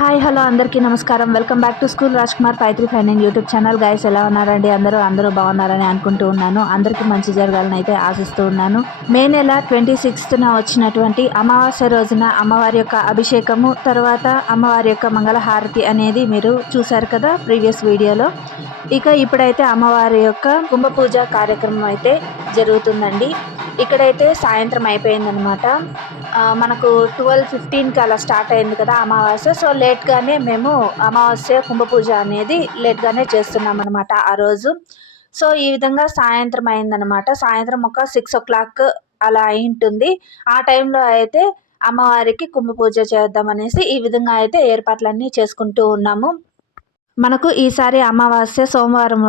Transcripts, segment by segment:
Hi hello అందరికీ నమస్కారం. Welcome back to school Raj Kumar five three five nine YouTube channel. Guys ఎలా ఉన్నారండి? అందరూ అందరూ బాగున్నారని అనుకుంటూ ఉన్నాను. అందరికీ మంచి జరగాలని అయితే ఆశిస్తూ ఉన్నాను. మే నెల ట్వంటీ సిక్స్త్న వచ్చినటువంటి అమావాస్య రోజున అమ్మవారి యొక్క అభిషేకము తర్వాత అమ్మవారి యొక్క మంగళహారతి అనేది మీరు చూశారు కదా ప్రీవియస్ వీడియోలో. ఇక ఇప్పుడైతే అమ్మవారి యొక్క కుంభ పూజ కార్యక్రమం అయితే జరుగుతుందండి. ఇక్కడైతే సాయంత్రం అయిపోయిందనమాట. మనకు ట్వెల్వ్ ఫిఫ్టీన్కి అలా స్టార్ట్ అయింది కదా అమావాస్య. సో లేట్గానే మేము అమావాస్య కుంభ పూజ అనేది లేట్గానే చేస్తున్నాం అనమాట ఆ రోజు. సో ఈ విధంగా సాయంత్రం అయిందనమాట సాయంత్రం ఒక సిక్స్ ఓ క్లాక్ అలా అయి ఉంటుంది ఆ టైంలో అయితే అమ్మవారికి కుంభ పూజ చేద్దామనేసి ఈ విధంగా అయితే ఏర్పాట్లన్నీ చేసుకుంటూ ఉన్నాము. మనకు ఈసారి అమావాస్య సోమవారం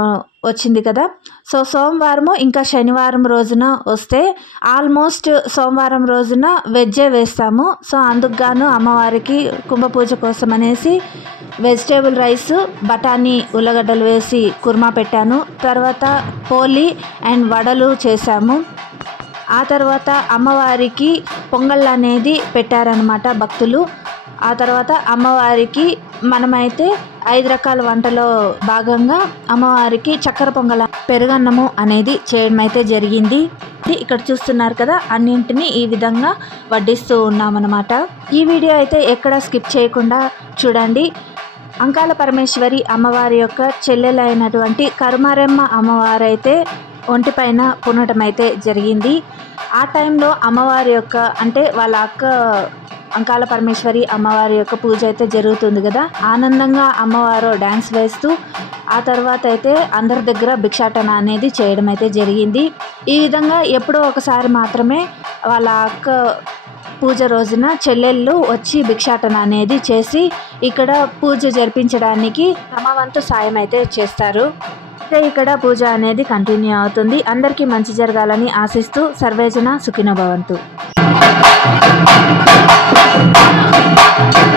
వచ్చింది కదా. సో సోమవారము ఇంకా శనివారం రోజున వస్తే ఆల్మోస్ట్ సోమవారం రోజున వెజ్జే వేస్తాము. సో అందుకు గాను అమ్మవారికి కుంభపూజ కోసం అనేసి వెజిటేబుల్ రైస్ బఠానీ ఉల్లగడ్డలు వేసి కుర్మా పెట్టాను. తర్వాత పోలి అండ్ వడలు చేశాము. ఆ తర్వాత అమ్మవారికి పొంగల్ అనేది పెట్టారనమాట భక్తులు. ఆ తర్వాత అమ్మవారికి మనమైతే ఐదు రకాల వంటలో భాగంగా అమ్మవారికి చక్కెర పొంగల పెరుగన్నము అనేది చేయడం అయితే జరిగింది. ఇక్కడ చూస్తున్నారు కదా అన్నింటినీ ఈ విధంగా వడ్డిస్తూ ఉన్నామన్నమాట. ఈ వీడియో అయితే ఎక్కడ స్కిప్ చేయకుండా చూడండి. అంకాల పరమేశ్వరి అమ్మవారి యొక్క చెల్లెలైనటువంటి కరుమారెమ్మ అమ్మవారు అయితే ఒంటిపైన పునటం అయితే జరిగింది. ఆ టైంలో అమ్మవారి యొక్క అంటే వాళ్ళ అక్క అంకాల పరమేశ్వరి అమ్మవారి యొక్క పూజ అయితే జరుగుతుంది కదా. ఆనందంగా అమ్మవారు డ్యాన్స్ వేస్తూ ఆ తర్వాత అయితే అందరి దగ్గర భిక్షాటన అనేది చేయడం అయితే జరిగింది. ఈ విధంగా ఎప్పుడో ఒకసారి మాత్రమే వాళ్ళ అక్క పూజ రోజున చెల్లెళ్ళు వచ్చి భిక్షాటన అనేది చేసి ఇక్కడ పూజ జరిపించడానికి తమ వంతు సాయం అయితే చేస్తారు. అయితే ఇక్కడ పూజ అనేది కంటిన్యూ అవుతుంది. అందరికీ మంచి జరగాలని ఆశిస్తూ సర్వేజన సుఖినో Thank you.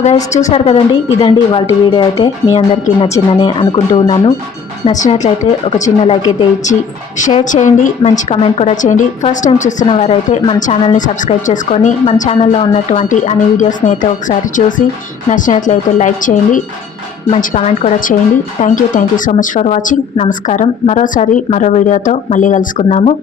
సో గైస్ చూసారు కదండి? ఇదండి ఇవాళ వీడియో అయితే మీ అందరికీ నచ్చిందని అనుకుంటూ ఉన్నాను. నచ్చినట్లయితే ఒక చిన్న లైక్ అయితే ఇచ్చి షేర్ చేయండి మంచి కమెంట్ కూడా చేయండి. ఫస్ట్ టైం చూస్తున్న వారైతే మన ఛానల్ని సబ్స్క్రైబ్ చేసుకొని మన ఛానల్లో ఉన్నటువంటి అన్ని వీడియోస్ని అయితే ఒకసారి చూసి నచ్చినట్లయితే లైక్ చేయండి మంచి కామెంట్ కూడా చేయండి. Thank you thank you so much for watching నమస్కారం. మరోసారి మరో వీడియోతో మళ్ళీ కలుసుకుందాము.